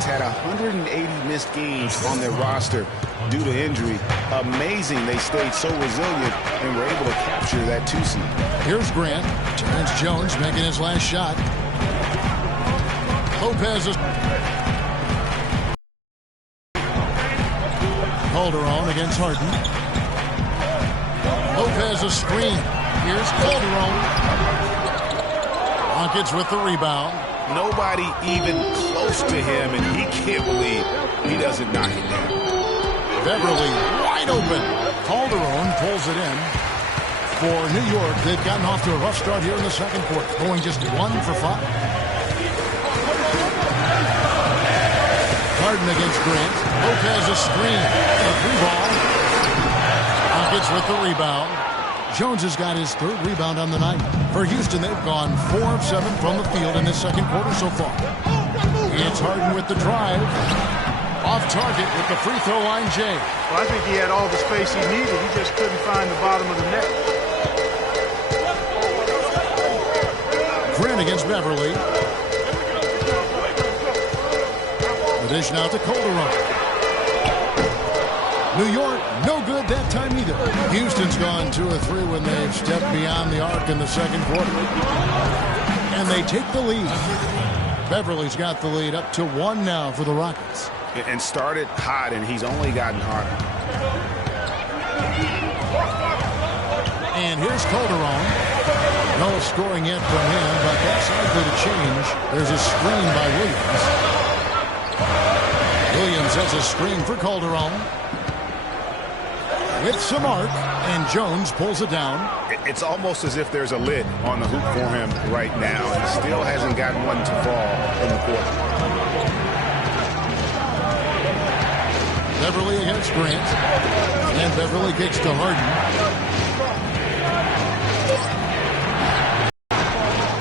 Nuggets had 180 missed games on their roster due to injury. Amazing they stayed so resilient and were able to capture that 2 seed. Here's Grant. Terrence Jones making his last shot. Lopez is Calderon against Harden. Lopez a screen. Here's Calderon. Rockets with the rebound. Nobody even close to him, and he can't believe he doesn't knock it down. Beverly wide open. Calderon pulls it in for New York. They've gotten off to a rough start here in the second quarter, going just 1 for 5. Harden against Grant. Lopez a screen. A 3-ball. Rockets with the rebound. Jones has got his 3rd rebound on the night. For Houston, they've gone 4 of 7 from the field in this second quarter so far. It's Harden with the drive. Off target with the free throw line, Jay. Well, I think he had all the space he needed. He just couldn't find the bottom of the net. Grant against Beverly. The dish now to Calderon. New York, no good that time either. Houston's gone 2 of 3 when they've stepped beyond the arc in the second quarter. And they take the lead. Beverly's got the lead up to 1 now for the Rockets. And started hot, and he's only gotten hotter. And here's Calderon. No scoring yet from him, but that's likely to change. There's a screen by Williams. Williams has a screen for Calderon. With some arc, and Jones pulls it down. It's almost as if there's a lid on the hoop for him right now. He still hasn't gotten one to fall in the quarter. Beverly against Grant. And Beverly kicks to Harden.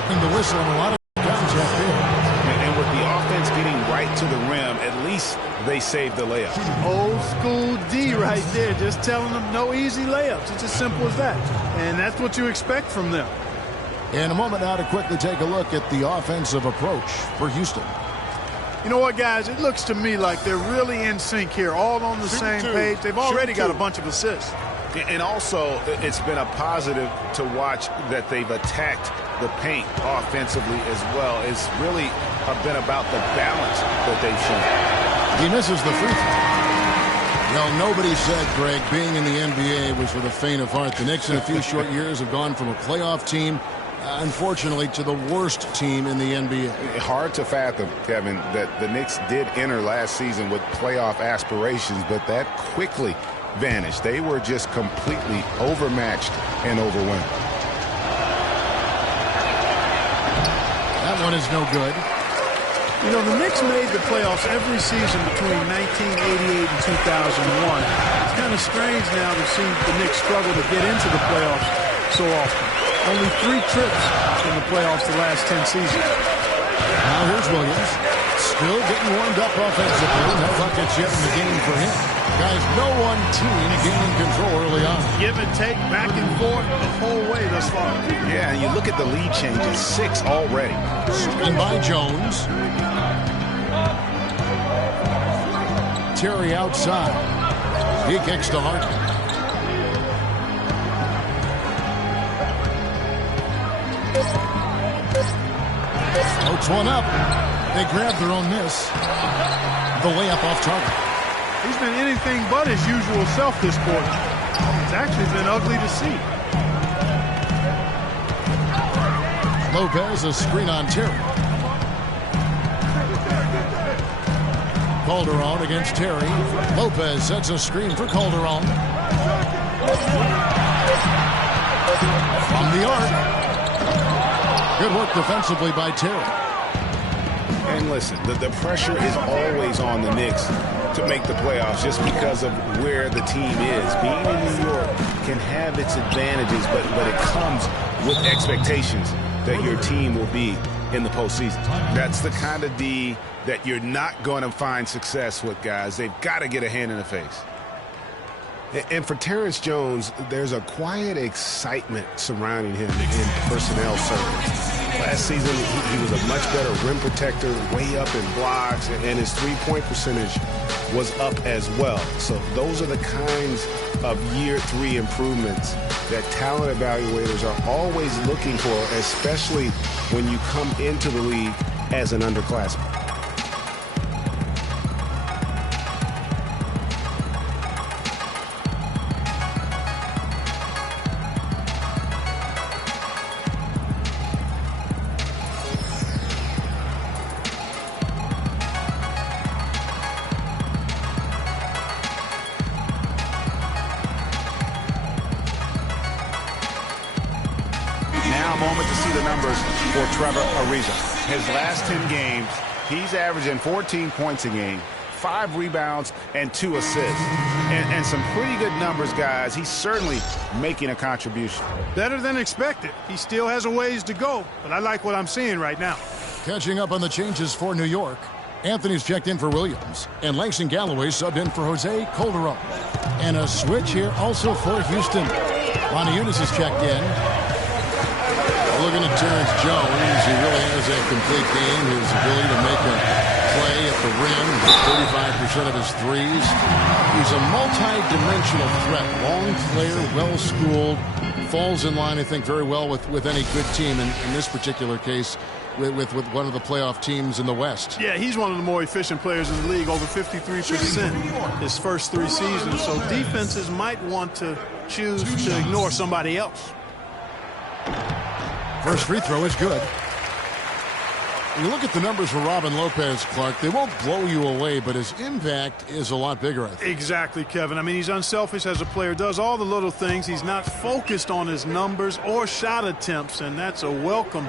And the whistle and a lot of contact there. And with the offense getting right to the rim, at least they saved the layup. Old school D right there, just telling them no easy layups. It's as simple as that. And that's what you expect from them. In a moment now to quickly take a look at the offensive approach for Houston. You know what, guys? It looks to me like they're really in sync here, all on the same page. They've already got a bunch of assists. And also, it's been a positive to watch that they've attacked the paint offensively as well. It's really been about the balance that they've shown. He misses the free throw. Well, nobody said, Greg, being in the NBA was for the faint of heart. The Knicks in a few short years have gone from a playoff team, unfortunately, to the worst team in the NBA. Hard to fathom, Kevin, that the Knicks did enter last season with playoff aspirations, but that quickly vanished. They were just completely overmatched and overwhelmed. That one is no good. You know, the Knicks made the playoffs every season between 1988 and 2001. It's kind of strange now to see the Knicks struggle to get into the playoffs so often. Only 3 trips in the playoffs the last 10 seasons. Now here's Williams. Still getting warmed up offensively. No buckets yet in the game for him. Guys, no one team gaining control early on. Give and take, back and forth the whole way thus far. Yeah, and you look at the lead changes, 6 already. Screen by Jones. Terry outside. He kicks to Harden. Floats one up. They grab their own miss. The layup off target. He's been anything but his usual self this quarter. It's actually been ugly to see. Lopez, a screen on Terry. Calderon against Terry. Lopez sets a screen for Calderon. From the arc. Good work defensively by Terry. And listen, the pressure is always on the Knicks to make the playoffs just because of where the team is. Being in New York can have its advantages, but it comes with expectations that your team will be in the postseason. That's the kind of D that you're not going to find success with, guys. They've got to get a hand in the face. And for Terrence Jones, there's a quiet excitement surrounding him in personnel circles. Last season, he was a much better rim protector, way up in blocks, and his three-point percentage was up as well. So those are the kinds of year 3 improvements that talent evaluators are always looking for, especially when you come into the league as an underclassman. Now a moment to see the numbers for Trevor Ariza. His last 10 games, he's averaging 14 points a game, 5 rebounds, and 2 assists. And some pretty good numbers, guys. He's certainly making a contribution. Better than expected. He still has a ways to go, but I like what I'm seeing right now. Catching up on the changes for New York. Anthony's checked in for Williams, and Langston Galloway subbed in for Jose Calderon. And a switch here also for Houston. Ronnie Eunice is checked in. Looking at Terrence Jones, he really has a complete game. His ability to make a play at the rim, 35% of his threes. He's a multi-dimensional threat. Long player, well-schooled, falls in line, I think, very well with any good team. In this particular case, with one of the playoff teams in the West. Yeah, he's one of the more efficient players in the league, over 53% his first 3 seasons. So defenses might want to choose to ignore somebody else. First free throw is good. When you look at the numbers for Robin Lopez, Clark, they won't blow you away, but his impact is a lot bigger, I think. Exactly, Kevin. I mean, he's unselfish as a player, does all the little things. He's not focused on his numbers or shot attempts, and that's a welcome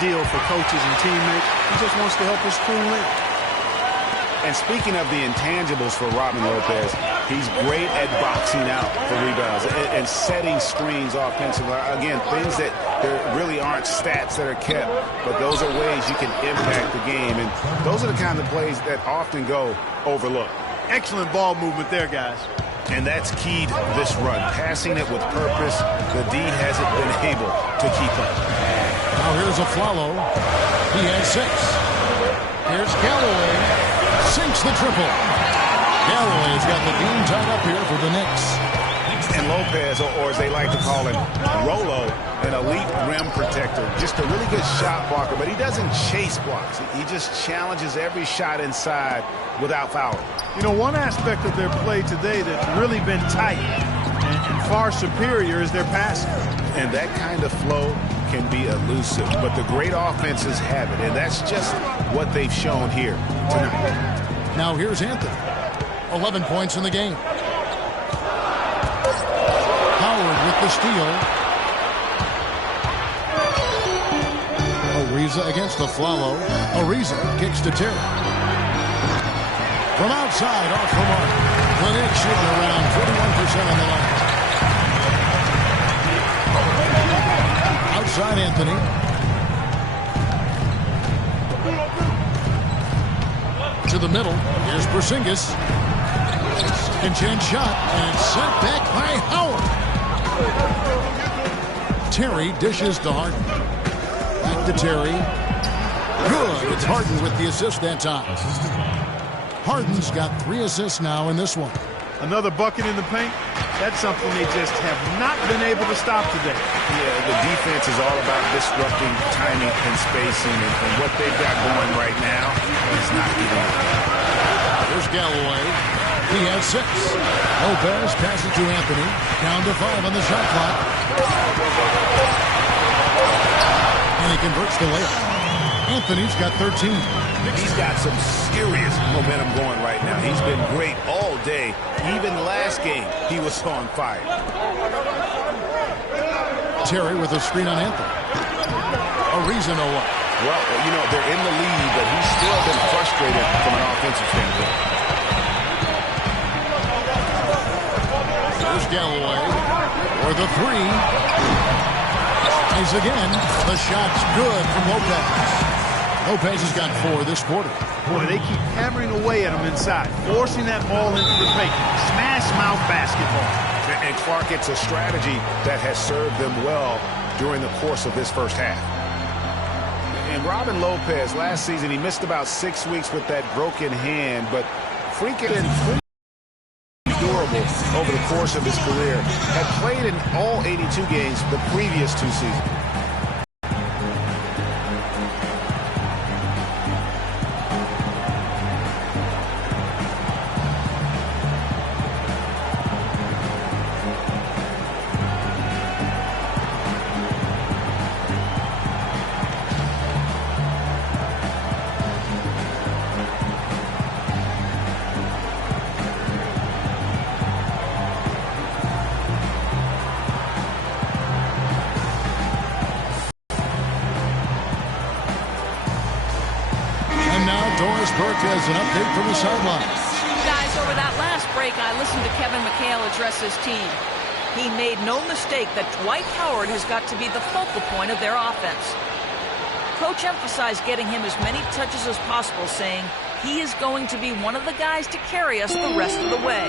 deal for coaches and teammates. He just wants to help his crew win. And speaking of the intangibles for Robin Lopez, he's great at boxing out for rebounds and setting screens offensively. Again, things that there really aren't stats that are kept, but those are ways you can impact the game. And those are the kind of plays that often go overlooked. Excellent ball movement there, guys. And that's keyed this run. Passing it with purpose, the D hasn't been able to keep up. Now here's a Flalo. He has 6. Here's Galloway. Sinks the triple. Galloway's got the game tied up here for the Knicks. And Lopez, or as they like to call him, Rolo, an elite rim protector. Just a really good shot blocker, but he doesn't chase blocks. He just challenges every shot inside without fouling. You know, one aspect of their play today that's really been tight and far superior is their passing. And that kind of flow can be elusive, but the great offenses have it, and that's just what they've shown here tonight. Now here's Anthony. 11 points in the game. Howard with the steal. Ariza against the Flalo. Ariza kicks to Terry. From outside, off the mark. The Knicks shooting around 41% on the line. Outside Anthony. To the middle. Here's Porzingis. Second chance shot, and it's sent back by Howard. Terry dishes to Harden. Back to Terry. Good. It's Harden with the assist that time. Harden's got 3 assists now in this one. Another bucket in the paint. That's something they just have not been able to stop today. Yeah, the defense is all about disrupting timing and spacing, and what they've got going right now is not giving up. There's Galloway. He has 6. Lopez passes to Anthony. Down to 5 on the shot clock. And he converts the layup. Anthony's got 13. He's got some serious momentum going right now. He's been great all day. Even last game, he was on fire. Terry with a screen on Anthony. Ariza no up. Well, you know, they're in the lead, but he's still been frustrated from an offensive standpoint. There's Galloway for the 3. Tries again. The shot's good from Lopez. Lopez has got 4 this quarter. Boy, they keep hammering away at him inside, forcing that ball into the paint. Smash mouth basketball. And Clark, it's a strategy that has served them well during the course of this first half. And Robin Lopez, last season, he missed about 6 weeks with that broken hand, but freaking durable over the course of his career. Had played in all 82 games the previous 2 seasons. Has an update from the sidelines. Guys, over that last break, I listened to Kevin McHale address his team. He made no mistake that Dwight Howard has got to be the focal point of their offense. Coach emphasized getting him as many touches as possible, saying he is going to be one of the guys to carry us the rest of the way.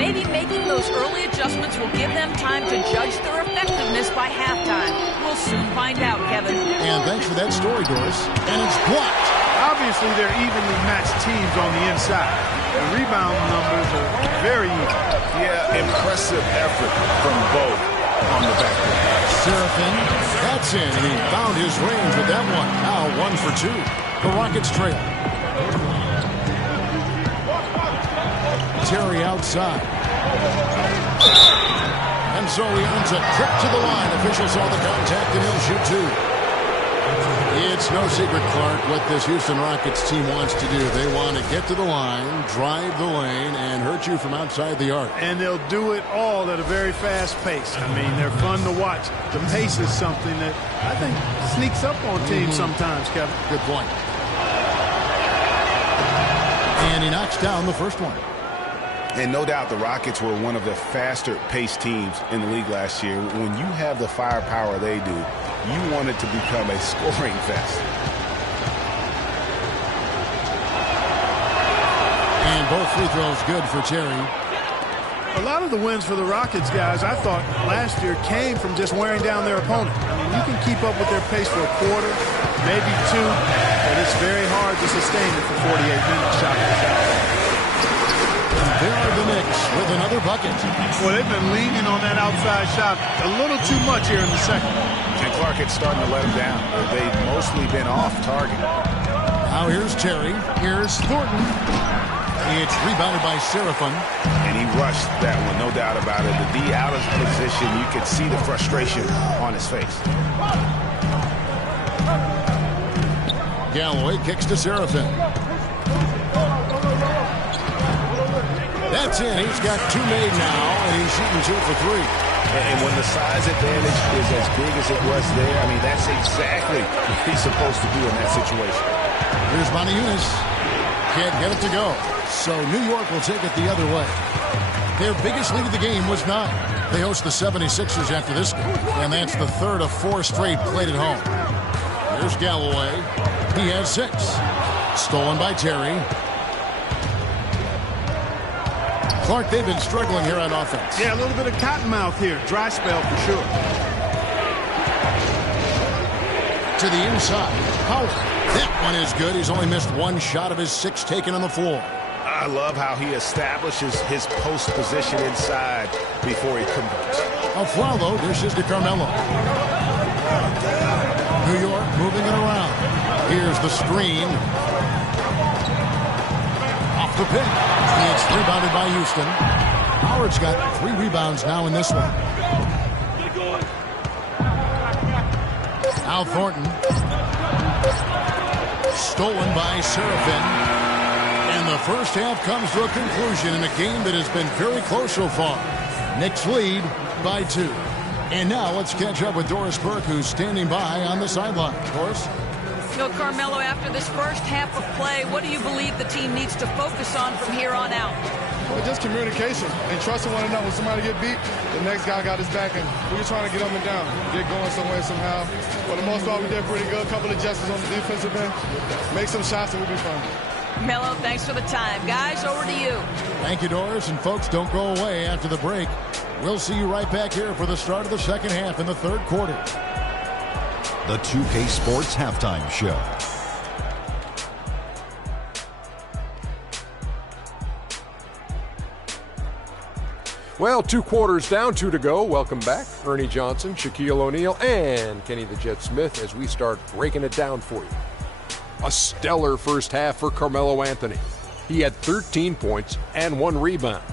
Maybe making those early adjustments will give them time to judge their effectiveness by halftime. We'll soon find out, Kevin. And thanks for that story, Doris. And it's blocked. Obviously, they're evenly matched teams on the inside. The rebound numbers are very even. Yeah, impressive effort from both on the backcourt. Serafin, that's in, and he found his range with that one. Now 1 for 2. The Rockets trail. Terry outside. And so he earns a trip to the line. Officials saw the contact, and he'll shoot 2. It's no secret, Clark, what this Houston Rockets team wants to do. They want to get to the line, drive the lane, and hurt you from outside the arc. And they'll do it all at a very fast pace. I mean, they're fun to watch. The pace is something that I think sneaks up on teams sometimes, Kevin. Good point. And he knocks down the first one. And no doubt the Rockets were one of the faster-paced teams in the league last year. When you have the firepower they do, you want it to become a scoring fest. And both free throws good for Terry. A lot of the wins for the Rockets, guys, I thought last year came from just wearing down their opponent. I mean, you can keep up with their pace for a quarter, maybe 2, but it's very hard to sustain it for 48 minutes shot to shot. There are the Knicks with another bucket. Well, they've been leaning on that outside shot a little too much here in the second. And Clark, it's starting to let him down. They've mostly been off target. Now here's Terry. Here's Thornton. It's rebounded by Serafin. And he rushed that one, no doubt about it. The D out of position, you could see the frustration on his face. Galloway kicks to Serafin. That's in. He's got 2 made now, and he's shooting 2 for 3. And when the size advantage is as big as it was there, I mean, that's exactly what he's supposed to do in that situation. Here's Moniunas. Can't get it to go. So New York will take it the other way. Their biggest lead of the game was 9. They host the 76ers after this game, and that's the 3rd of 4 straight played at home. Here's Galloway. He has 6. Stolen by Terry. Clark, they've been struggling here on offense. Yeah, a little bit of cottonmouth here. Dry spell for sure. To the inside. Howard. That one is good. He's only missed 1 shot of his 6 taken on the floor. I love how he establishes his post position inside before he converts. Aflalo dishes to Carmelo. New York moving it around. Here's the screen. Off the pick. It's rebounded by Houston. Howard's got 3 rebounds now in this one. Al Thornton. Stolen by Serafin. And the first half comes to a conclusion in a game that has been very close so far. Knicks lead by 2. And now let's catch up with Doris Burke, who's standing by on the sideline. Doris? So, Carmelo, after this first half of play, what do you believe the team needs to focus on from here on out? Well, just communication and trusting one another. When somebody get beat, the next guy got his back, and we're trying to get up and down, get going some way, somehow. For the most part, we did pretty good. A couple of adjustments on the defensive end. Make some shots, and we'll be fine. Melo, thanks for the time. Guys, over to you. Thank you, Doris. And folks, don't go away after the break. We'll see you right back here for the start of the second half in the third quarter. the 2K Sports Halftime Show. Well, 2 quarters down, 2 to go. Welcome back. Ernie Johnson, Shaquille O'Neal, and Kenny the Jet Smith as we start breaking it down for you. A stellar first half for Carmelo Anthony. He had 13 points and 1 rebound.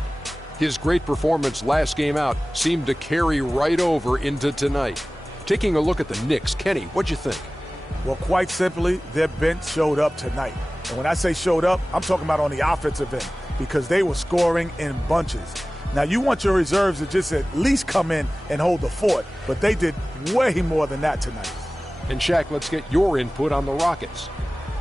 His great performance last game out seemed to carry right over into tonight. Taking a look at the Knicks, Kenny, what'd you think? Well, quite simply, their bench showed up tonight. And when I say showed up, I'm talking about on the offensive end because they were scoring in bunches. Now, you want your reserves to just at least come in and hold the fort, but they did way more than that tonight. And Shaq, let's get your input on the Rockets.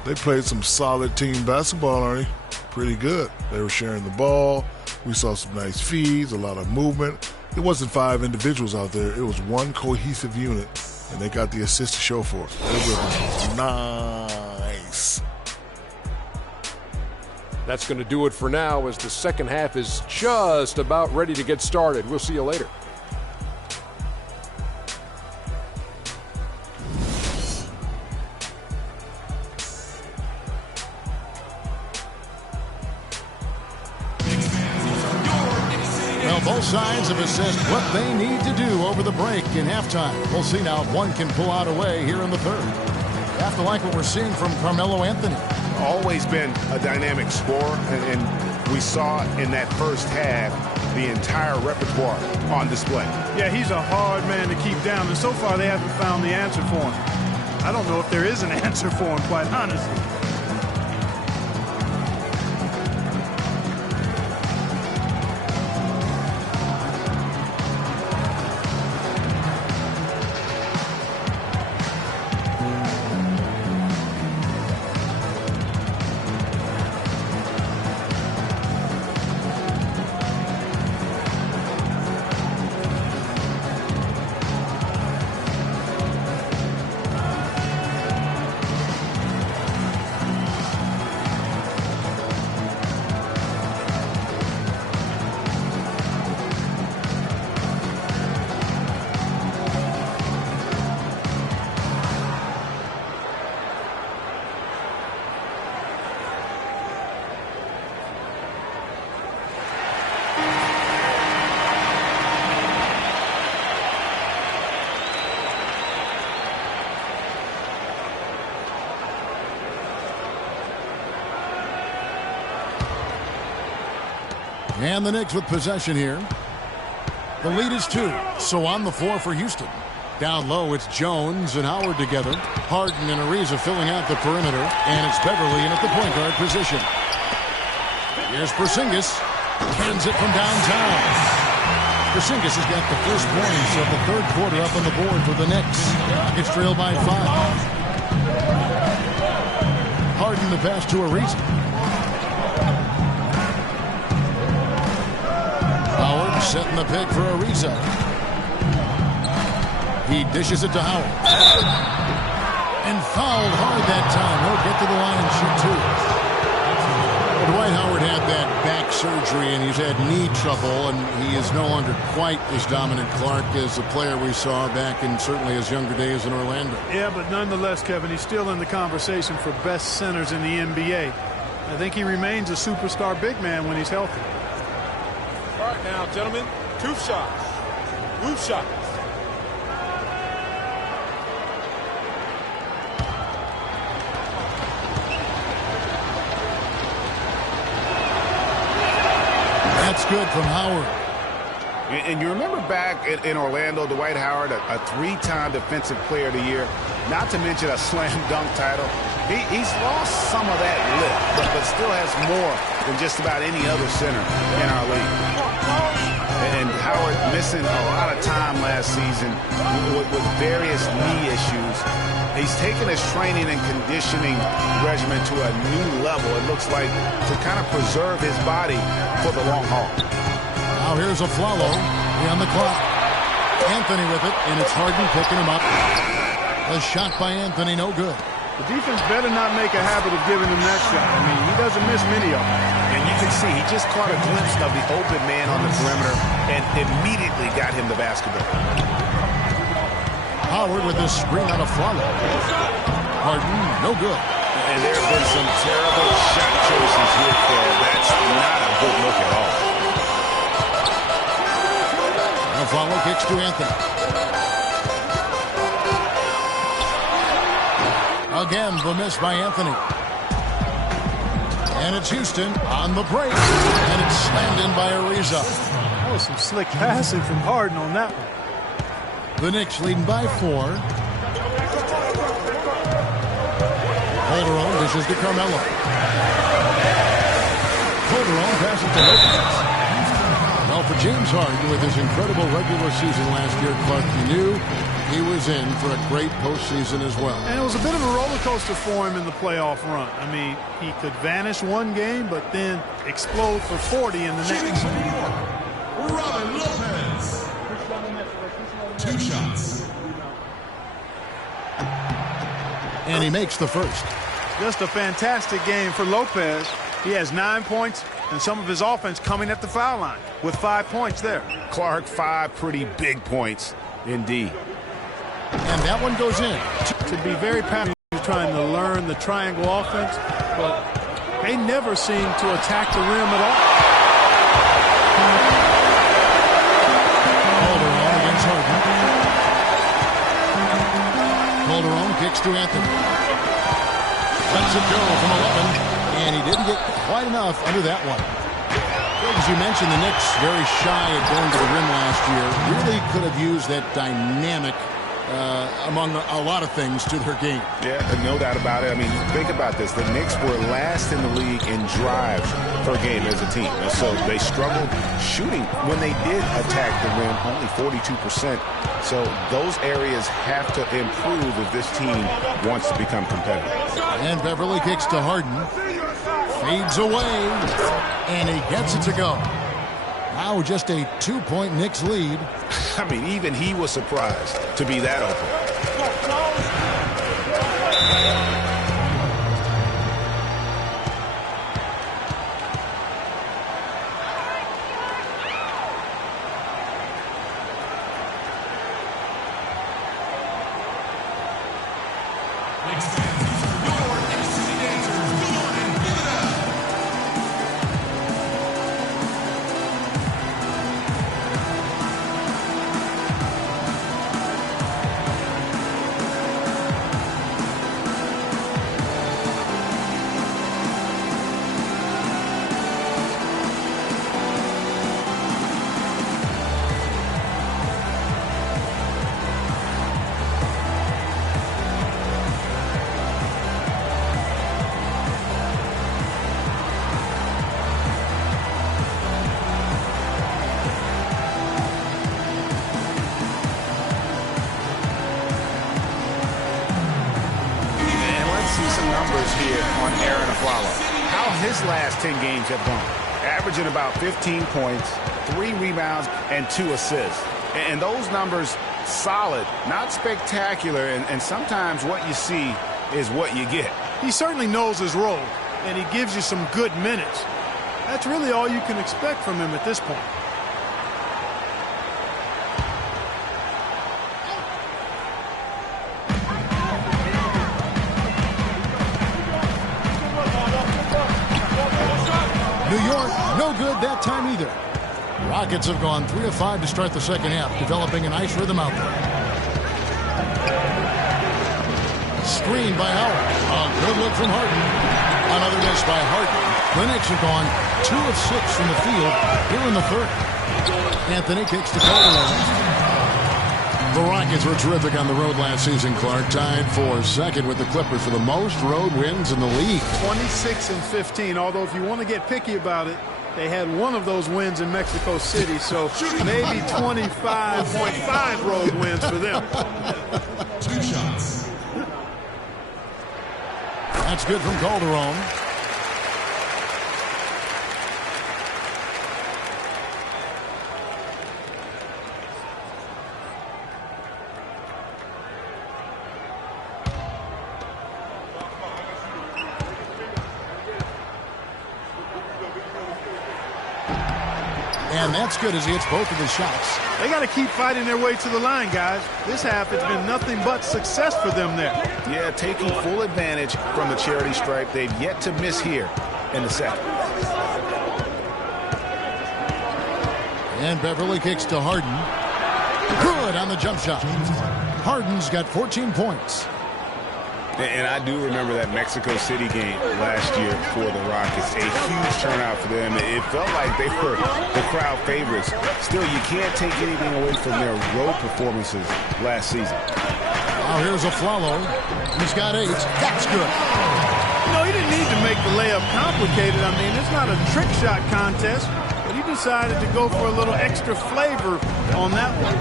They played some solid team basketball, Ernie. Pretty good. They were sharing the ball. We saw some nice feeds, a lot of movement. It wasn't 5 individuals out there. It was one cohesive unit, and they got the assist to show for it. It was nice. That's going to do it for now as the second half is just about ready to get started. We'll see you later. Well, both sides have assessed what they need to do over the break in halftime. We'll see now if one can pull out a way here in the third. You have to like what we're seeing from Carmelo Anthony. Always been a dynamic scorer, and we saw in that first half the entire repertoire on display. Yeah, he's a hard man to keep down, and so far they haven't found the answer for him. I don't know if there is an answer for him, quite honestly. And the Knicks with possession here. The lead is 2, so on the floor for Houston. Down low, it's Jones and Howard together. Harden and Ariza filling out the perimeter, and it's Beverly in at the point guard position. Here's Porzingis. Turns it from downtown. Porzingis has got the first points of the third quarter up on the board for the Knicks. It's trailed by 5. Harden the pass to Ariza. Howard setting the pick for Ariza. He dishes it to Howard. And fouled hard that time. He'll get to the line and shoot 2. Dwight Howard had that back surgery and he's had knee trouble, and he is no longer quite as dominant, Clark, as the player we saw back in certainly his younger days in Orlando. Yeah, but nonetheless, Kevin, he's still in the conversation for best centers in the NBA. I think he remains a superstar big man when he's healthy. All right, now, gentlemen, 2 shots. Roof shots. That's good from Howard. And you remember back in Orlando, Dwight Howard, a 3-time Defensive Player of the Year, not to mention a slam dunk title. He's lost some of that lift, but still has more than just about any other center in our league. And Howard missing a lot of time last season with various knee issues. He's taken his training and conditioning regimen to a new level, it looks like, to kind of preserve his body for the long haul. Now here's a Flalo on the clock. Anthony with it, and it's Harden picking him up. A shot by Anthony, no good. The defense better not make a habit of giving him that shot. I mean, he doesn't miss many of them. And you can see he just caught a glimpse of the open man on the perimeter and immediately got him the basketball. Howard with a screen on a follow. Harden, no good. And there have been some terrible shot choices here, Kev. That's not a good look at all. A follow kicks to Anthony. Again, the miss by Anthony. And it's Houston on the break. And it's slammed in by Ariza. That was some slick passing from Harden on that one. The Knicks leading by 4. Calderon dishes to Carmelo. Calderon passes to Lopez. Well, for James Harden, with his incredible regular season last year, Clark, you knew he was in for a great postseason as well. And it was a bit of a roller coaster for him in the playoff run. I mean, he could vanish one game, but then explode for 40 in the next. Robin Lopez. 2 shots. And he makes the first. Just a fantastic game for Lopez. He has 9 points and some of his offense coming at the foul line with 5 points there. Clark, 5 pretty big points indeed. And that one goes in. To be very passionate, trying to learn the triangle offense, but they never seem to attack the rim at all. Calderon against Harden. Calderon kicks to Anthony. Lets it go from 11, and he didn't get quite enough under that one. As you mentioned, the Knicks very shy at going to the rim last year. Really could have used that dynamic among a lot of things to their game. Yeah, no doubt about it. I mean, think about this. The Knicks were last in the league in drives per game as a team. And so they struggled shooting. When they did attack the rim, only 42%. So those areas have to improve if this team wants to become competitive. And Beverly kicks to Harden. Fades away. And he gets it to go. Now just a 2-point Knicks lead. I mean, even he was surprised to be that open. How his last 10 games have gone. Averaging about 15 points, 3 rebounds, and 2 assists. And those numbers solid, not spectacular, and sometimes what you see is what you get. He certainly knows his role, and he gives you some good minutes. That's really all you can expect from him at this point. New York, no good that time either. Rockets have gone 3 of 5 to start the second half, developing a nice rhythm out there. Screen by Howard. A good look from Harden. Another miss by Harden. The Knicks have gone 2 of 6 from the field here in the third. Anthony kicks to Calderon. The Rockets were terrific on the road last season, Clark. Tied for second with the Clippers for the most road wins in the league. 26-15, although if you want to get picky about it, they had one of those wins in Mexico City, so maybe 25.5 road wins for them. 2 shots. That's good from Calderon. And that's good as he hits both of his shots. They got to keep fighting their way to the line, guys. This half, it's been nothing but success for them there. Yeah, taking full advantage from the charity stripe. They've yet to miss here in the second. And Beverly kicks to Harden. Good on the jump shot. Harden's got 14 points. And I do remember that Mexico City game last year for the Rockets. A huge turnout for them. It felt like they were the crowd favorites. Still, you can't take anything away from their road performances last season. Now here's a Flalo. He's got 8. That's good. You know, he didn't need to make the layup complicated. I mean, it's not a trick shot contest, but he decided to go for a little extra flavor on that one.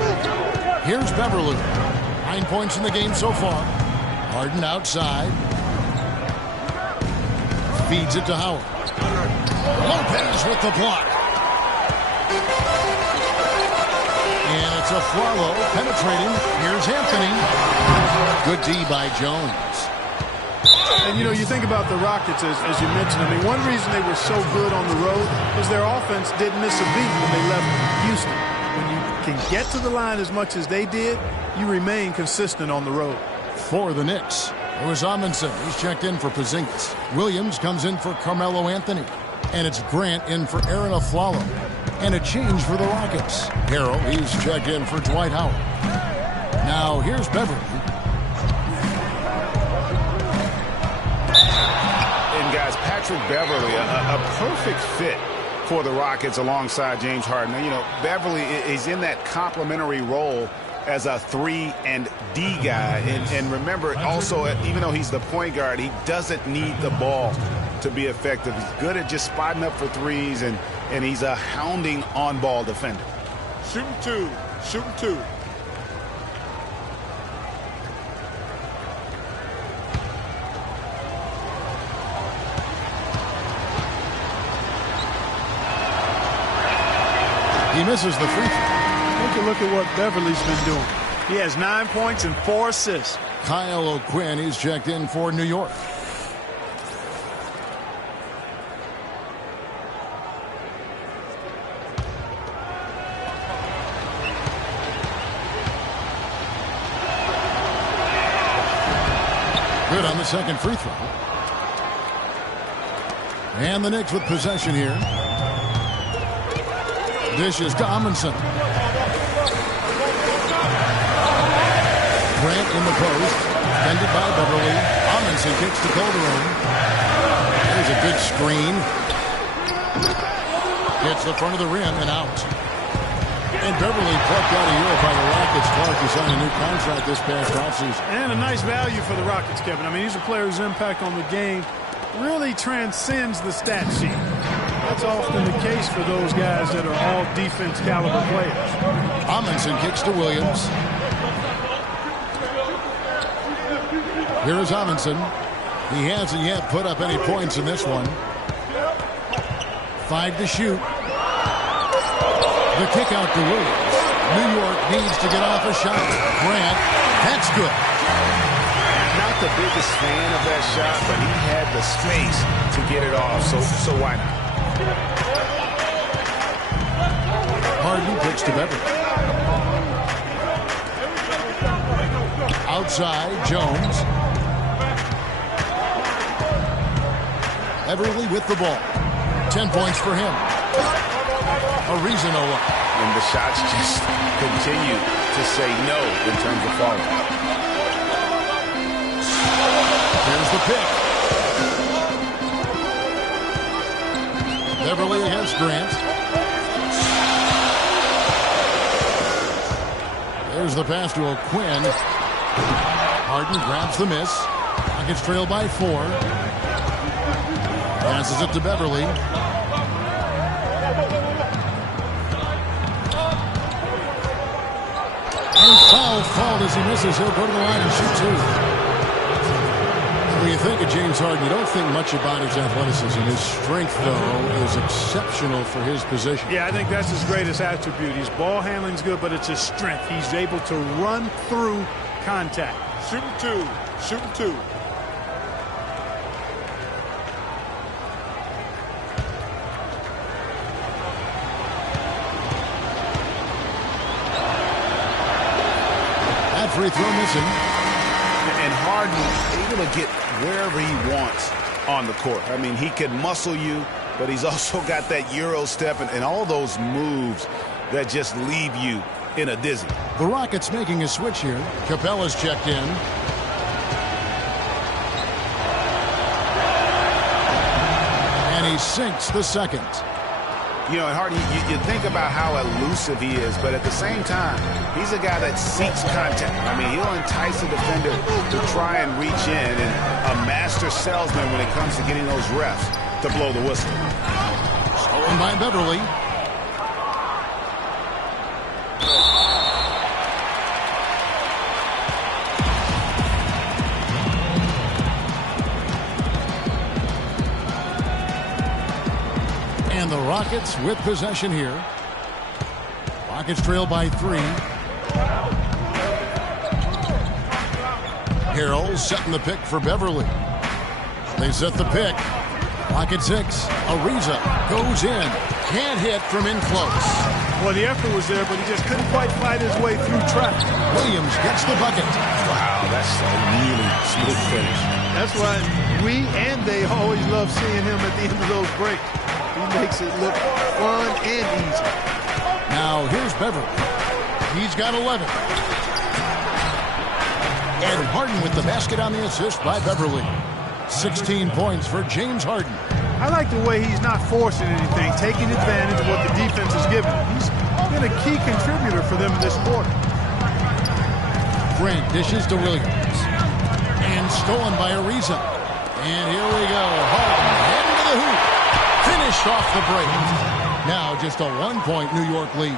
Here's Beverly. 9 points in the game so far. Harden outside. Feeds it to Howard. Lopez with the block. And it's a Flalo penetrating. Here's Anthony. Good D by Jones. And, you know, you think about the Rockets, as you mentioned. I mean, one reason they were so good on the road was their offense didn't miss a beat when they left Houston. When you can get to the line as much as they did, you remain consistent on the road. For the Knicks, it was Amundsen. He's checked in for Porzingis. Williams comes in for Carmelo Anthony. And it's Grant in for Aaron Aflalo. And a change for the Rockets. Harrell, he's checked in for Dwight Howard. Now here's Beverly. And guys, Patrick Beverly, a perfect fit for the Rockets alongside James Harden. Now, you know, Beverly is in that complementary role as a 3 and D guy. And remember, also, even though he's the point guard, he doesn't need the ball to be effective. He's good at just spotting up for threes, and he's a hounding on-ball defender. Shooting 2. Shooting 2. He misses the free throw. Take a look at what Beverly's been doing. He has 9 points and 4 assists. Kyle O'Quinn, he's checked in for New York. Good on the second free throw. And the Knicks with possession here. Dishes to Amundsen. Grant in the post. Defended by Beverly. Amundsen kicks to Calderon. There's a good screen. Hits the front of the rim and out. And Beverly plucked out of Europe by the Rockets. Clark has signed a new contract this past offseason. And a nice value for the Rockets, Kevin. I mean, he's a player whose impact on the game really transcends the stat sheet. That's often the case for those guys that are all defense caliber players. Amundsen kicks to Williams. Here's Amundsen. He hasn't yet put up any points in this one. 5 to shoot. The kick out to Williams. New York needs to get off a shot. Grant, that's good. Not the biggest fan of that shot, but he had the space to get it off, so why not? Harden pitch to Beverly. Outside, Jones. Beverly with the ball. 10 points for him. Ariza no look. And the shots just continue to say no in terms of falling. Here's the pick. Beverly against Grant. There's the pass to O'Quinn. Harden grabs the miss. Rockets trail by 4. Passes it to Beverly. And foul called as he misses. He'll go to the line and shoot 2. When you think of James Harden, you don't think much about his athleticism. His strength, though, is exceptional for his position. Yeah, I think that's his greatest attribute. His ball handling's good, but it's his strength. He's able to run through contact. Shooting 2. Shooting 2. free throw missing. And Harden able to get wherever he wants on the court. I mean, he can muscle you, but he's also got that Euro step and all those moves that just leave you in a dizzy. The Rockets making a switch here. Capella's checked in. And he sinks the second. You know, Harden, you think about how elusive he is, but at the same time, he's a guy that seeks contact. I mean, he'll entice the defender to try and reach in, and a master salesman when it comes to getting those refs to blow the whistle. Stolen by Beverly. And the Rockets with possession here. Rockets trail by 3. Harrell setting the pick for Beverly. They set the pick. Rockets 6. Ariza goes in. Can't hit from in close. Well, the effort was there, but he just couldn't quite fight his way through traffic. Williams gets the bucket. Wow, that's a really smooth finish. That's why we and they always love seeing him at the end of those breaks. He makes it look fun and easy. Now here's Beverly. He's got 11. And Harden with the basket on the assist by Beverly. 16 points for James Harden. I like the way he's not forcing anything, taking advantage of what the defense is giving him. He's been a key contributor for them this quarter. Grant dishes to Williams. And stolen by Ariza. And here we go. Harden heading to the hoop. Finished off the break. Now just a 1-point New York lead.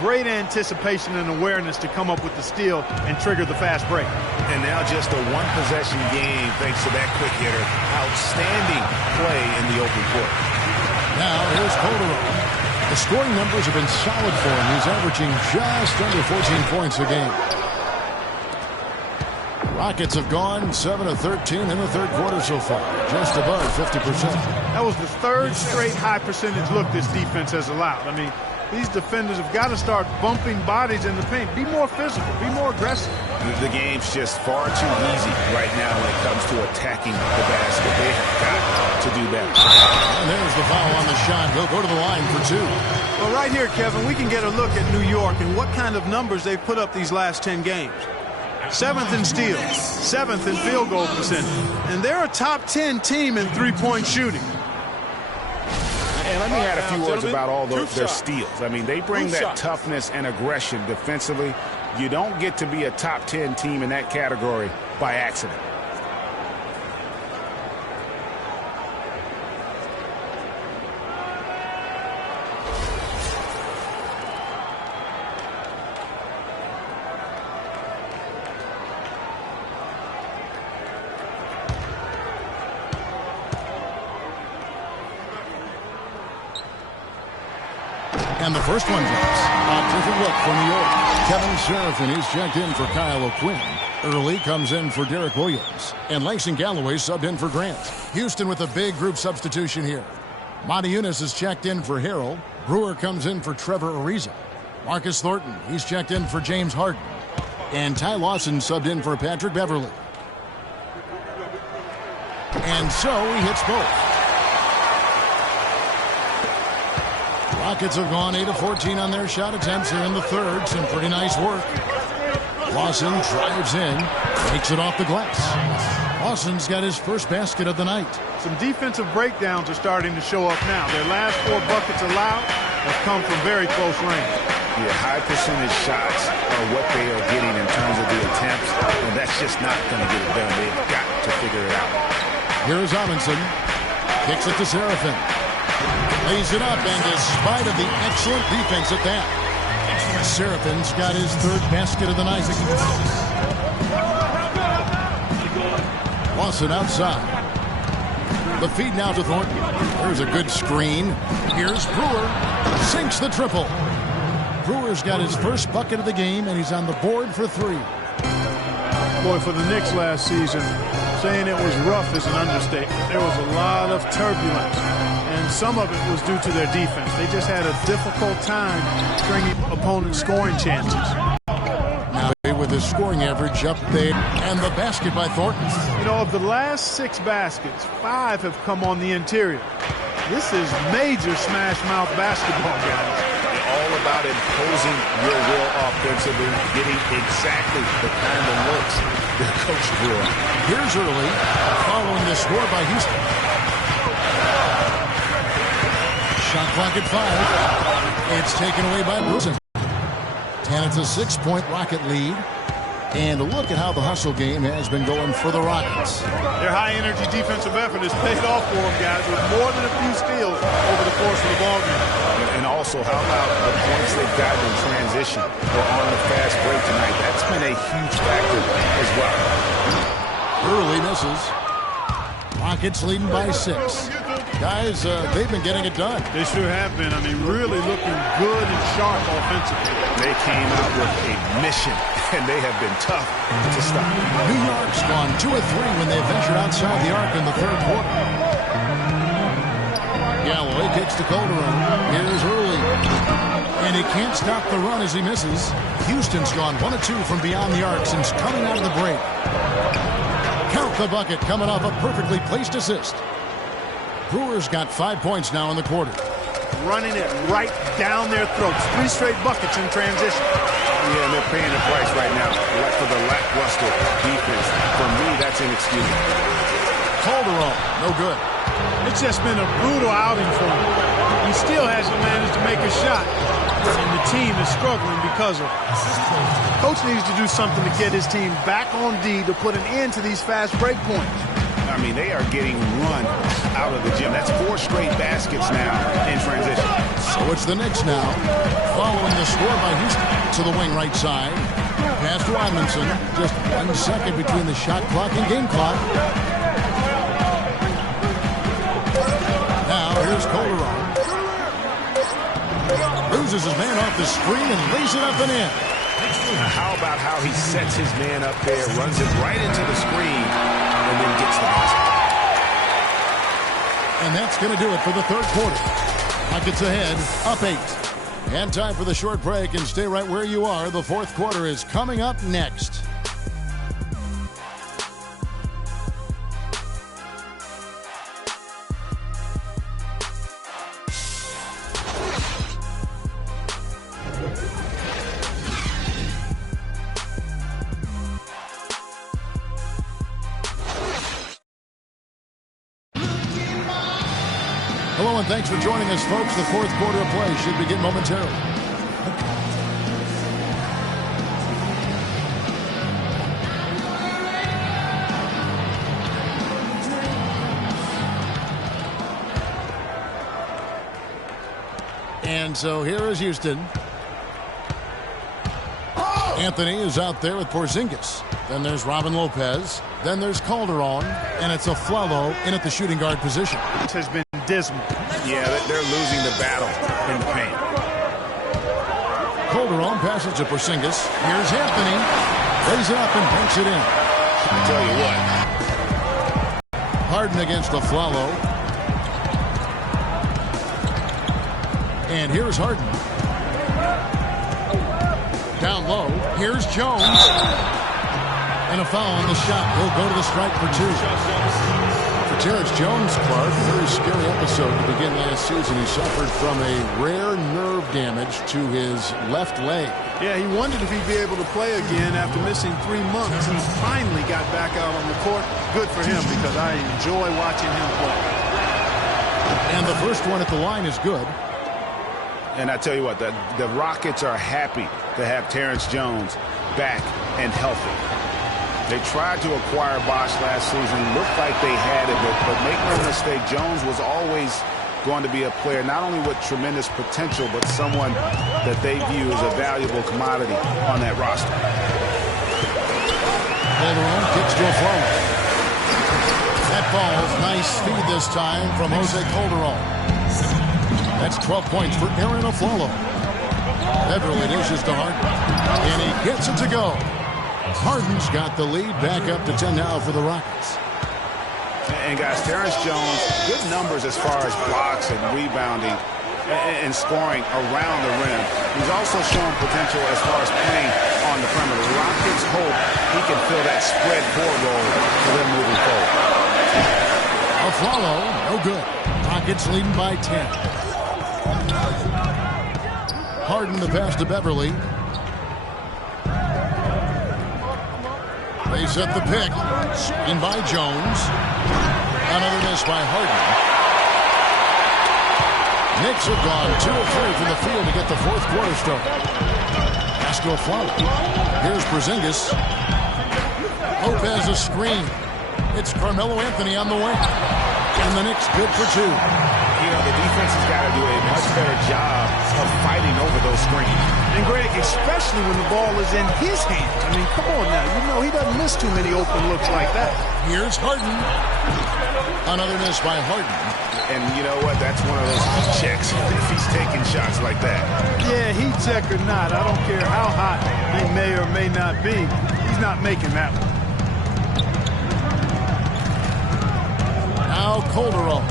Great anticipation and awareness to come up with the steal and trigger the fast break. And now just a one-possession game thanks to that quick hitter. Outstanding play in the open court. Now here's Calderon. The scoring numbers have been solid for him. He's averaging just under 14 points a game. Rockets have gone 7 of 13 in the third quarter so far, just above 50%. That was the third straight high percentage look this defense has allowed. I mean, these defenders have got to start bumping bodies in the paint. Be more physical. Be more aggressive. The game's just far too easy right now when it comes to attacking the basket. They have got to do better. And there's the foul on the shot. He'll go to the line for 2. Well, right here, Kevin, we can get a look at New York and what kind of numbers they've put up these last 10 games. 7th in steals, 7th in field goal percentage. And they're a top 10 team in three-point shooting. And let me add a few words about all their steals. I mean, they bring that toughness and aggression defensively. You don't get to be a top 10 team in that category by accident. And the first one drops. A different look for New York. Kevin Seraphin is checked in for Kyle O'Quinn. Early comes in for Derek Williams. And Langston Galloway subbed in for Grant. Houston with a big group substitution here. Monty Eunice is checked in for Harrell. Brewer comes in for Trevor Ariza. Marcus Thornton, he's checked in for James Harden. And Ty Lawson subbed in for Patrick Beverly. And so he hits both. Rockets have gone 8 of 14 on their shot attempts here in the third. Some pretty nice work. Lawson drives in, takes it off the glass. Lawson's got his first basket of the night. Some defensive breakdowns are starting to show up now. Their last 4 buckets allowed have come from very close range. Yeah, high percentage shots are what they are getting in terms of the attempts, and that's just not going to get it done. They've got to figure it out. Here's Amundsen. Kicks it to Seraphin. Lays it up, and despite of the excellent defense at that, Seraphin's got his third basket of the night. Lawson outside. The feed now to Thornton. There's a good screen. Here's Brewer. Sinks the triple. Brewer's got his first bucket of the game, and he's on the board for 3. Boy, for the Knicks last season, saying it was rough is an understatement. There was a lot of turbulence, and some of it was due to their defense. They just had a difficult time stringing opponent scoring chances. Now with his scoring average up there. And the basket by Thornton. You know, of the last 6 baskets, 5 have come on the interior. This is major smash mouth basketball, guys. All about imposing your will offensively, getting exactly the kind of looks that coach drew up. Here's early, following the score by Houston. Shot clock at 5. It's taken away by Brusen. And it's a 6-point Rocket lead. And look at how the hustle game has been going for the Rockets. Their high-energy defensive effort has paid off for them, guys, with more than a few steals over the course of the ballgame. And also, how about the points they've gotten in transition or on the fast break tonight? That's been a huge factor as well. Early misses. Rockets leading by 6. Guys, they've been getting it done. They sure have been. I mean, really looking good and sharp offensively. They came out with a mission, and they have been tough to stop. New York's gone 2 of 3 when they ventured outside the arc in the 3rd quarter. Galloway kicks to Calderon. Here's early. And he can't stop the run as he misses. Houston's gone 1 of 2 from beyond the arc since coming out of the break. Count the bucket coming off a perfectly placed assist. Brewers got 5 points now in the quarter. Running it right down their throats. 3 straight buckets in transition. Yeah, and they're paying the price right now for the lackluster defense. For me, that's inexcusable. Calderon, no good. It's just been a brutal outing for him. He still hasn't managed to make a shot. And the team is struggling because of it. Coach needs to do something to get his team back on D to put an end to these fast break points. I mean, they are getting run out of the gym. That's 4 straight baskets now in transition. So it's the Knicks now, following the score by Houston to the wing right side. Pass to Edmondson. Just 1 second between the shot clock and game clock. Now here's Calderon. Loses his man off the screen and lays it up and in. How about how he sets his man up there, runs it right into the screen, and then gets the basket. And that's going to do it for the 3rd quarter. Rockets ahead, up 8. And time for the short break, and stay right where you are. The 4th quarter is coming up next. Hello and thanks for joining us, folks. The 4th quarter of play should begin momentarily. And so here is Houston. Anthony is out there with Porzingis. Then there's Robin Lopez. Then there's Calderon. And it's a Flello in at the shooting guard position. This has been dismal. Yeah, they're losing the battle in the paint. Calderon passes to Porzingis. Here's Anthony. Lays it up and banks it in. I tell you what. Harden against the Flello. And here's Harden. Down low. Here's Jones. And a foul on the shot. He'll go to the strike for 2. For Terrence Jones, Clark, a very scary episode to begin last season. He suffered from a rare nerve damage to his left leg. Yeah, he wondered if he'd be able to play again after missing 3 months. He finally got back out on the court. Good for him because I enjoy watching him play. And the first one at the line is good. And I tell you what, the Rockets are happy to have Terrence Jones back and healthy. They tried to acquire Bosh last season. Looked like they had it, but make no mistake, Jones was always going to be a player not only with tremendous potential, but someone that they view as a valuable commodity on that roster. Calderon kicks to a flow. That ball's nice speed this time from Jose Calderon. That's 12 points for Aaron Aflalo. Beverly dishes to Harden. And he gets it to go. Harden's got the lead back up to 10 now for the Rockets. And guys, Terrence Jones, good numbers as far as blocks and rebounding and scoring around the rim. He's also shown potential as far as playing on the perimeter. Rockets hope he can fill that spread forward role for them moving forward. A follow, no good. Rockets leading by 10. Harden the pass to Beverly. They set the pick. Screen by Jones. Another miss by Harden. Knicks have gone 2 of 3 from the field to get the fourth quarter started. Pass to a follow. Here's Porzingis. Lopez a screen. It's Carmelo Anthony on the wing. And the Knicks good for 2. You know, the defense has got to do a much better job of fighting over those screens. And Greg, especially when the ball is in his hands. I mean, come on now. You know he doesn't miss too many open looks like that. Here's Harden. Another miss by Harden. And you know what? That's one of those heat checks if he's taking shots like that. Yeah, heat check or not, I don't care how hot he may or may not be. He's not making that one. Now Calderon.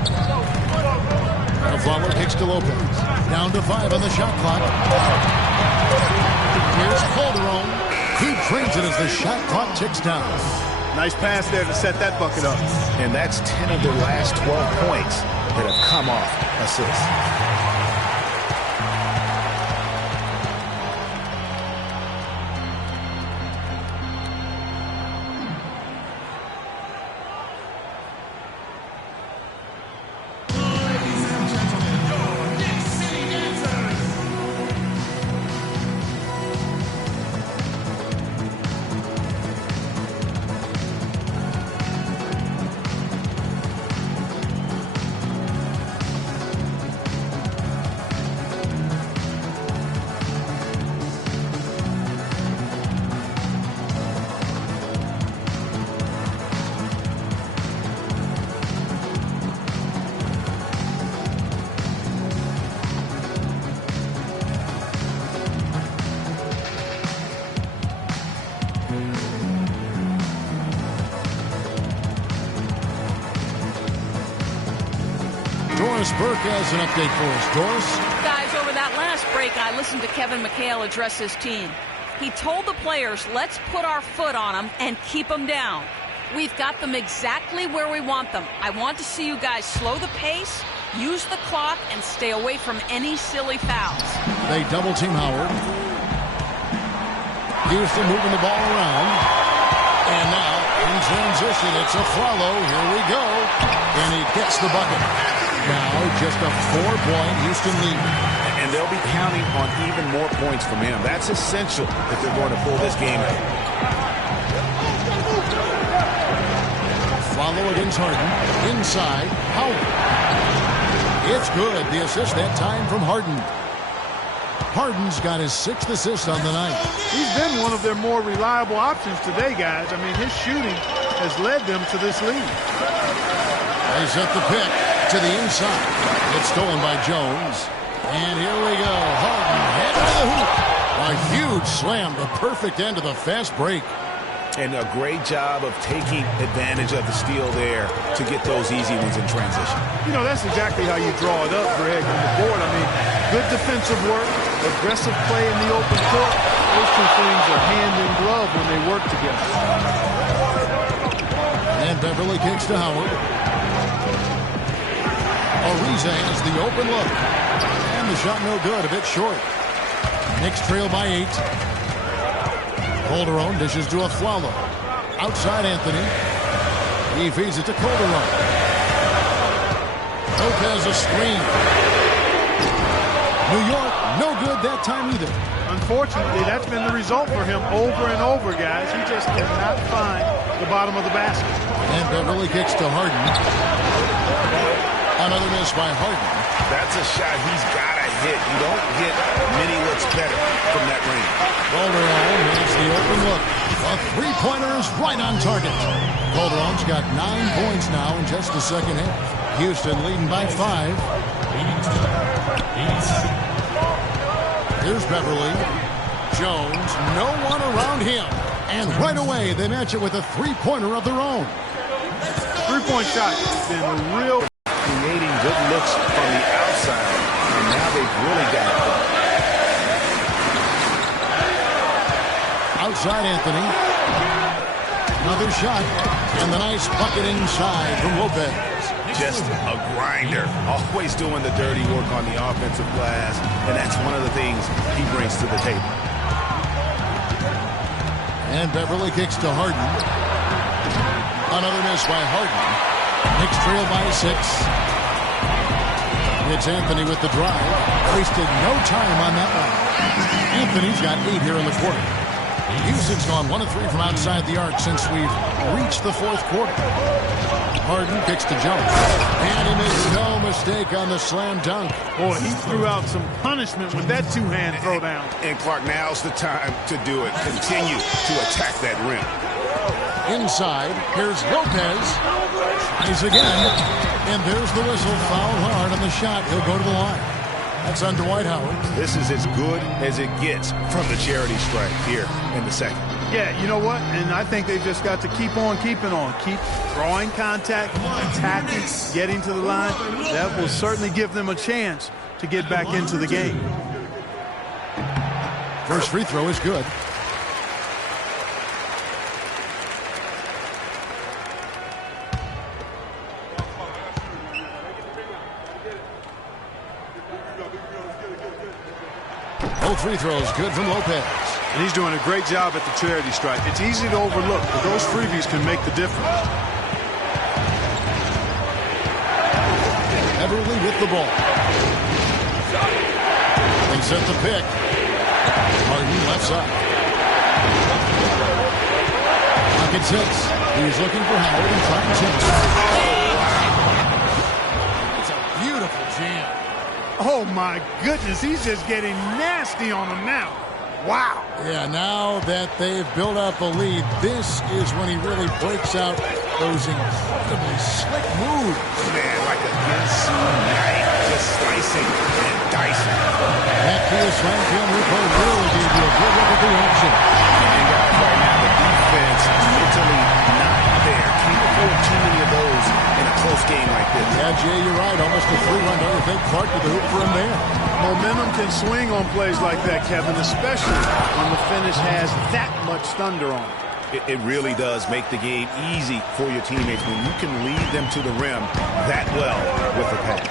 And a follow kicks to Lopez. Down to 5 on the shot clock. Here's Calderon. He drains it as the shot clock ticks down. Nice pass there to set that bucket up. And that's 10 of their last 12 points that have come off assists. Doris Burke has an update for us. Doris? Guys, over that last break, I listened to Kevin McHale address his team. He told the players, let's put our foot on them and keep them down. We've got them exactly where we want them. I want to see you guys slow the pace, use the clock, and stay away from any silly fouls. They double team Howard. Houston moving the ball around. And now, in transition, it's a follow. Here we go. And he gets the bucket. Now, just a 4-point Houston lead. And they'll be counting on even more points from him. That's essential if they're going to pull this game out. Follow against Harden. Inside, Howard. It's good. The assist that time from Harden. Harden's got his 6th assist on the night. He's been one of their more reliable options today, guys. I mean, his shooting has led them to this lead. They set the pick to the inside. It's stolen by Jones. And here we go. Harden heading to the hoop. A huge slam, the perfect end of the fast break. And a great job of taking advantage of the steal there to get those easy ones in transition. You know, that's exactly how you draw it up, Greg, on the board. I mean, good defensive work, aggressive play in the open court. Those two things are hand in glove when they work together. And Beverly kicks to Howard. Ariza has the open look. And the shot no good, a bit short. Knicks trail by 8. Calderon dishes to a Flalo. Outside Anthony. He feeds it to Calderon. Lopez a screen. New York, no good that time either. Unfortunately, that's been the result for him over and over, guys. He just cannot find the bottom of the basket. And Beverly kicks to Harden. Another miss by Harden. That's a shot he's got to hit. You don't get many looks better from that range. Calderon has the open look. A three-pointer is right on target. Calderon's got 9 points now in just the second half. Houston leading by 5. Here's Beverly. Jones, no one around him. And right away, they match it with a three-pointer of their own. Three-point shot has been a real... Creating good looks from the outside, and now they've really got it. inside Anthony. Another shot. And the nice bucket inside from Lopez. Just a grinder. Always doing the dirty work on the offensive glass. And that's one of the things he brings to the table. And Beverly kicks to Harden. Another miss by Harden. Knicks trail by 6. It's Anthony with the drive. Wasted no time on that one. Anthony's got 8 here in the quarter. Houston's gone 1 of 3 from outside the arc since we've reached the 4th quarter. Harden kicks to Jones. And he makes no mistake on the slam dunk. Boy, he threw out some punishment with that two-hand throwdown. And Clark, now's the time to do it. Continue to attack that rim. Inside, here's Lopez. Tries again. And there's the whistle. Fouled hard on the shot. He'll go to the line. That's on Dwight Howard. This is as good as it gets from the charity strike here in the second. Yeah, you know what? And I think they've just got to keep on keeping on. Keep drawing contact, attacking, getting to the line. That will certainly give them a chance to get back into the game. First free throw is good. Both free throws good from Lopez. And he's doing a great job at the charity stripe. It's easy to overlook, but those freebies can make the difference. Everly with the ball. They set the pick. Harden left side. Pocket 6. He's looking for Howard and trying to. It's a beautiful jam. Oh, my goodness. He's just getting nasty on them now. Wow. Yeah, now that they've built up a lead, this is when he really breaks out those incredibly slick moves. Man, like a Ginsu knife, just slicing and dicing. That key is slam field replay really gave you a good look at the action. And guys, right now, the defense mentally not there. Can't afford too many of those in a close game like this. Yeah, Jay, you're right. Almost a 3-run. Don't you think Clark to the hoop for him there? Momentum can swing on plays like that, Kevin, especially when the finish has that much thunder on it. It really does make the game easy for your teammates when you can lead them to the rim that well with the pass.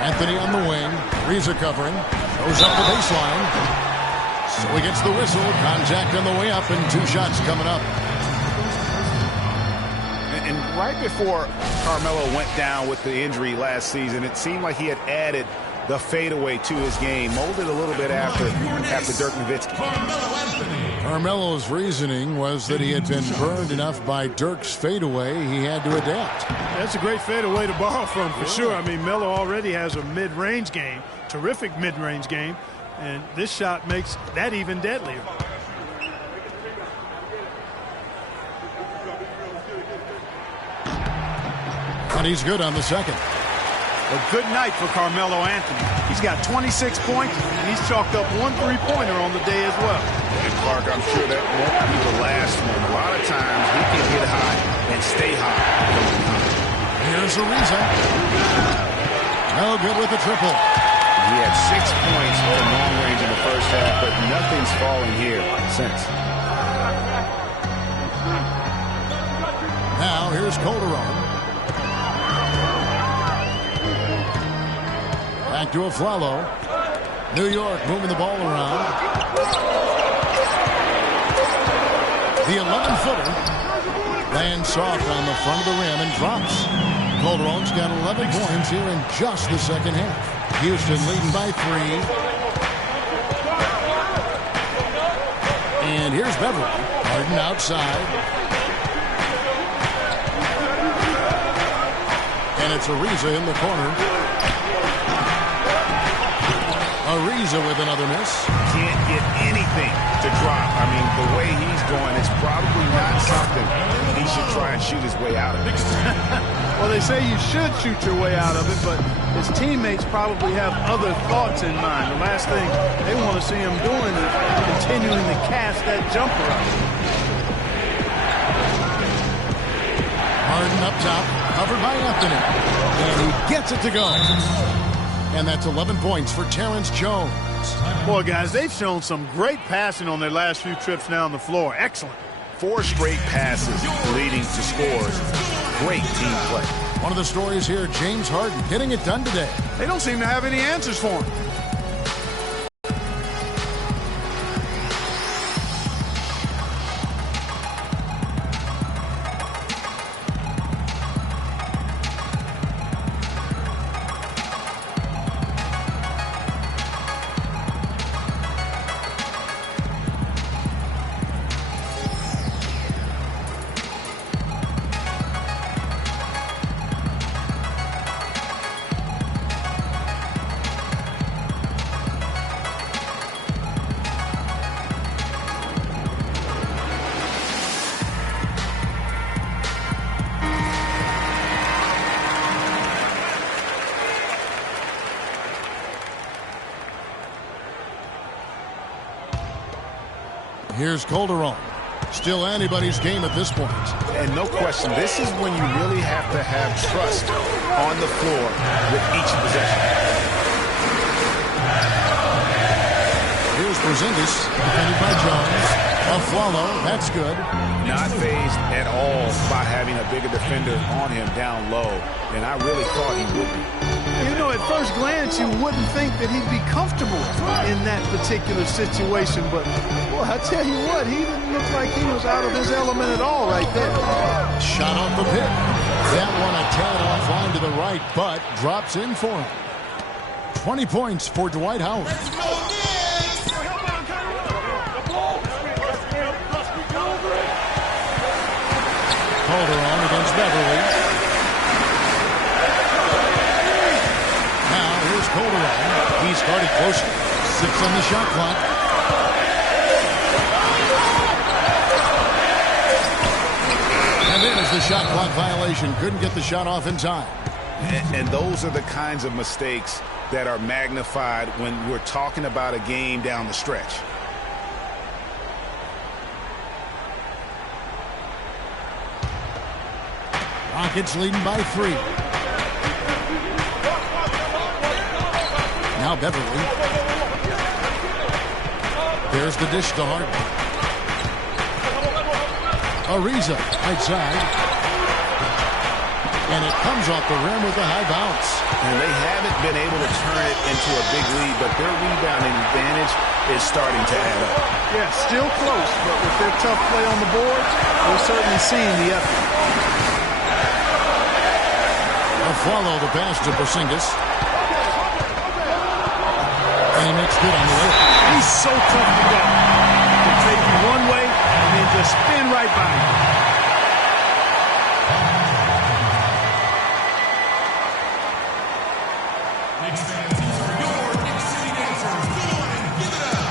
Anthony on the wing. Reza covering. Goes up the baseline. So he gets the whistle. Contact on the way up and 2 shots coming up. And right before Carmelo went down with the injury last season, it seemed like he had added the fadeaway to his game, molded a little bit after Dirk Nowitzki. Carmelo's reasoning was that he had been burned enough by Dirk's fadeaway, he had to adapt. That's a great fadeaway to borrow from, for sure. I mean, Melo already has a mid-range game, terrific mid-range game, and this shot makes that even deadlier. And he's good on the second. A good night for Carmelo Anthony. He's got 26 points, and he's chalked up 1 3-pointer on the day as well. And Clark, I'm sure that won't be the last one. A lot of times he can get high and stay high. Here's Ariza. No good with the triple. He had 6 points from long range in the first half, but nothing's falling here since. Now here's Calderon. Back to Aflalo. New York moving the ball around. The 11-footer lands soft on the front of the rim and drops. Calderon's got 11 points here in just the second half. Houston leading by 3. And here's Beverly. Harden outside. And it's Ariza in the corner. Ariza with another miss. Can't get anything to drop. I mean, the way he's going is probably not something he should try and shoot his way out of it. Well, they say you should shoot your way out of it, but his teammates probably have other thoughts in mind. The last thing they want to see him doing is continuing to cast that jumper up. Harden up top, covered by Anthony. And he gets it to go. And that's 11 points for Terrence Jones. Jones. Boy, guys, they've shown some great passing on their last few trips down the floor. Excellent. 4 straight passes leading to scores. Great team play. One of the stories here, James Harden getting it done today. They don't seem to have any answers for him. Here's Calderon. Still anybody's game at this point. And no question, this is when you really have to have trust on the floor with each possession. Here's Porzingis, defended by Jones. A follow, that's good. Not fazed at all by having a bigger defender on him down low, and I really thought he would be. You know, at first glance, you wouldn't think that he'd be comfortable in that particular situation. But, boy, I tell you what, he didn't look like he was out of his element at all right there. Shot off the pick. That one a tad offline to the right, but drops in for him. 20 points for Dwight Howard. Calderon against Beverly. Now here's Calderon. He started closer. 6 on the shot clock. And there's the shot clock violation. Couldn't get the shot off in time. And those are the kinds of mistakes that are magnified when we're talking about a game down the stretch. Rockets leading by 3. Now Beverly. There's the dish to Harden. Ariza, right side. And it comes off the rim with a high bounce. And they haven't been able to turn it into a big lead, but their rebounding advantage is starting to add up. Yeah, still close, but with their tough play on the boards, we're certainly seeing the effort. Follow the pass to Porzingis. And he makes good on the way. He's so tough to go. He can take you one way and then just spin right by you. Knicks fans, these are your Knicks City dancers. Go on and give it up.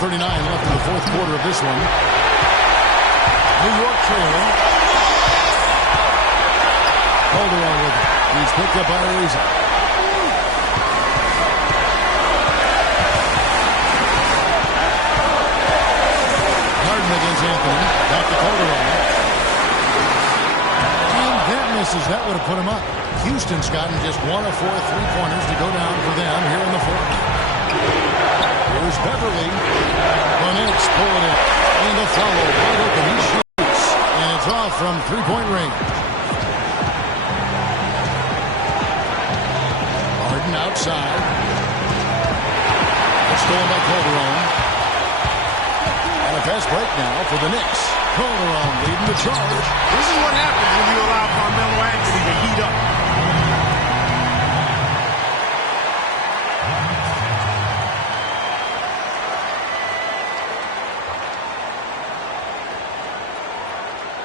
.39 left in the fourth quarter of this one. New York trailing. Calderon with it. He's picked up by Ariza. Harden against Anthony. Back to Calderon. And that misses. That would have put him up. Houston's gotten just 1 of 4 3-pointers to go down for them here in the fourth. Here's Beverly. The Knicks pull it in. And the follow. Wide open. He shoots. And it's off from 3-point range. outside. It's stolen by Calderon. And a fast break now for the Knicks. Calderon leading the charge. This is what happens when you allow Carmelo Anthony to heat up.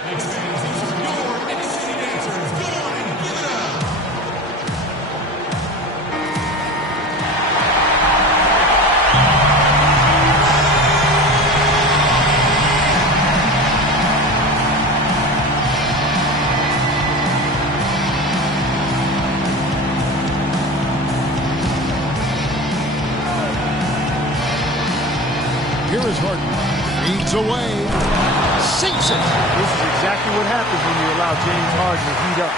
Knicks fans, these are your Knicks City dancers. Come on and give it up. Here is Harden. Feeds away. Sinks it. This is exactly what happens when you allow James Harden to heat up.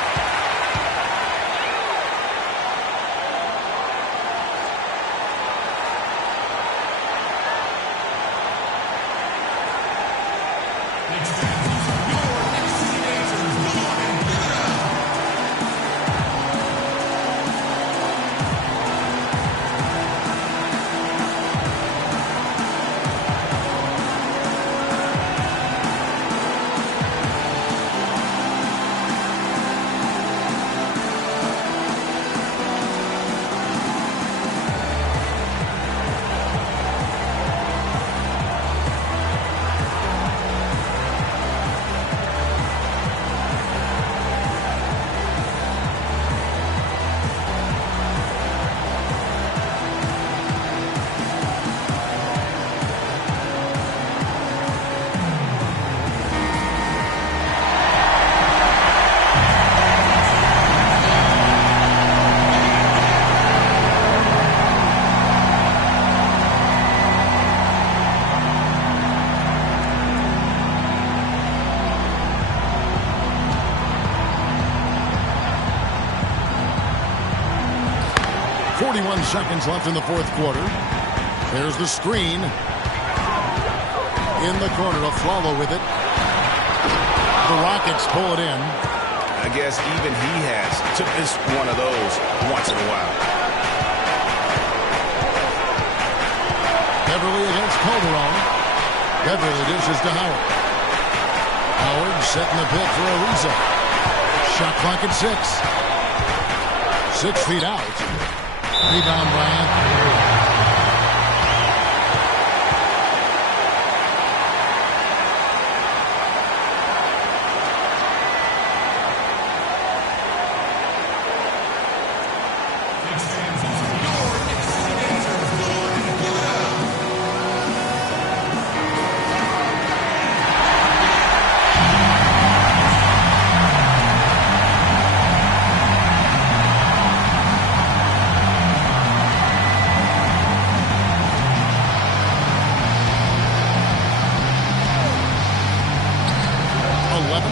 Knicks fans, these are your Knicks City dancers. Come on and give it up. Seconds left in the fourth quarter. There's the screen. In the corner, a follow with it. The Rockets pull it in. I guess even he has to miss one of those once in a while. Beverly against Calderon. Beverly dishes to Howard. Howard setting the pick for Ariza. Shot clock at 6. 6 feet out. Rebound by Anthony.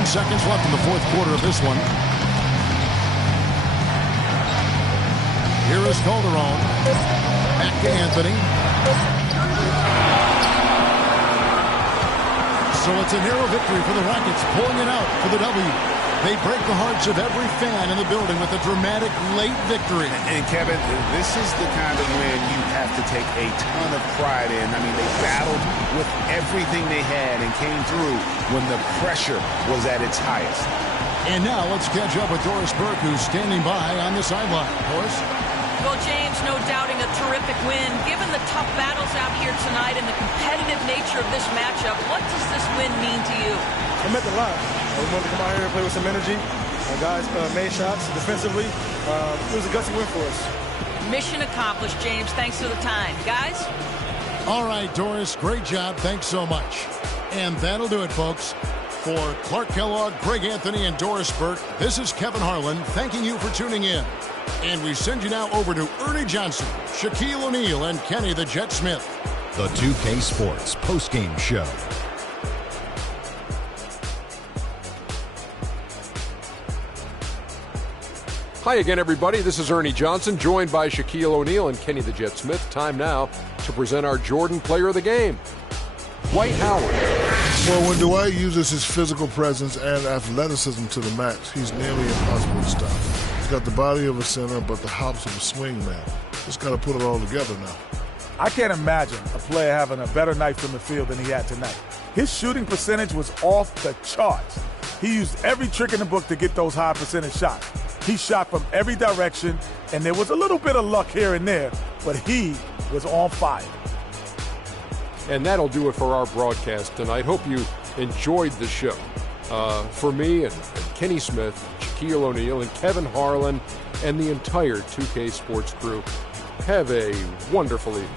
Seconds left in the fourth quarter of this one. Here is Calderon. Back to Anthony. So it's a narrow victory for the Rockets, pulling it out for the W. They break the hearts of every fan in the building with a dramatic late victory. And Kevin, this is the kind of win you have to take a ton of pride in. I mean, they battled with everything they had and came through when the pressure was at its highest. And now let's catch up with Doris Burke, who's standing by on the sideline. Doris? Well, James, no doubting a terrific win. Given the tough battles out here tonight and the competitive nature of this matchup, what does this win mean to you? It meant a lot. We wanted to come out here and play with some energy. Our guys made shots defensively. It was a gutsy win for us. Mission accomplished, James. Thanks for the time. Guys? All right, Doris, great job. Thanks so much. And that'll do it, folks. For Clark Kellogg, Greg Anthony, and Doris Burke, this is Kevin Harlan thanking you for tuning in. And we send you now over to Ernie Johnson, Shaquille O'Neal, and Kenny the Jet Smith. The 2K Sports postgame show. Hi again, everybody. This is Ernie Johnson, joined by Shaquille O'Neal and Kenny the Jet Smith. Time now to present our Jordan Player of the Game, Dwight Howard. Well, when Dwight uses his physical presence and athleticism to the max, he's nearly impossible to stop. He's got the body of a center, but the hops of a swing man. Just got to put it all together now. I can't imagine a player having a better night from the field than he had tonight. His shooting percentage was off the charts. He used every trick in the book to get those high percentage shots. He shot from every direction, and there was a little bit of luck here and there, but he was on fire. And that'll do it for our broadcast tonight. Hope you enjoyed the show. For me and Kenny Smith, Shaquille O'Neal, and Kevin Harlan, and the entire 2K Sports crew, have a wonderful evening.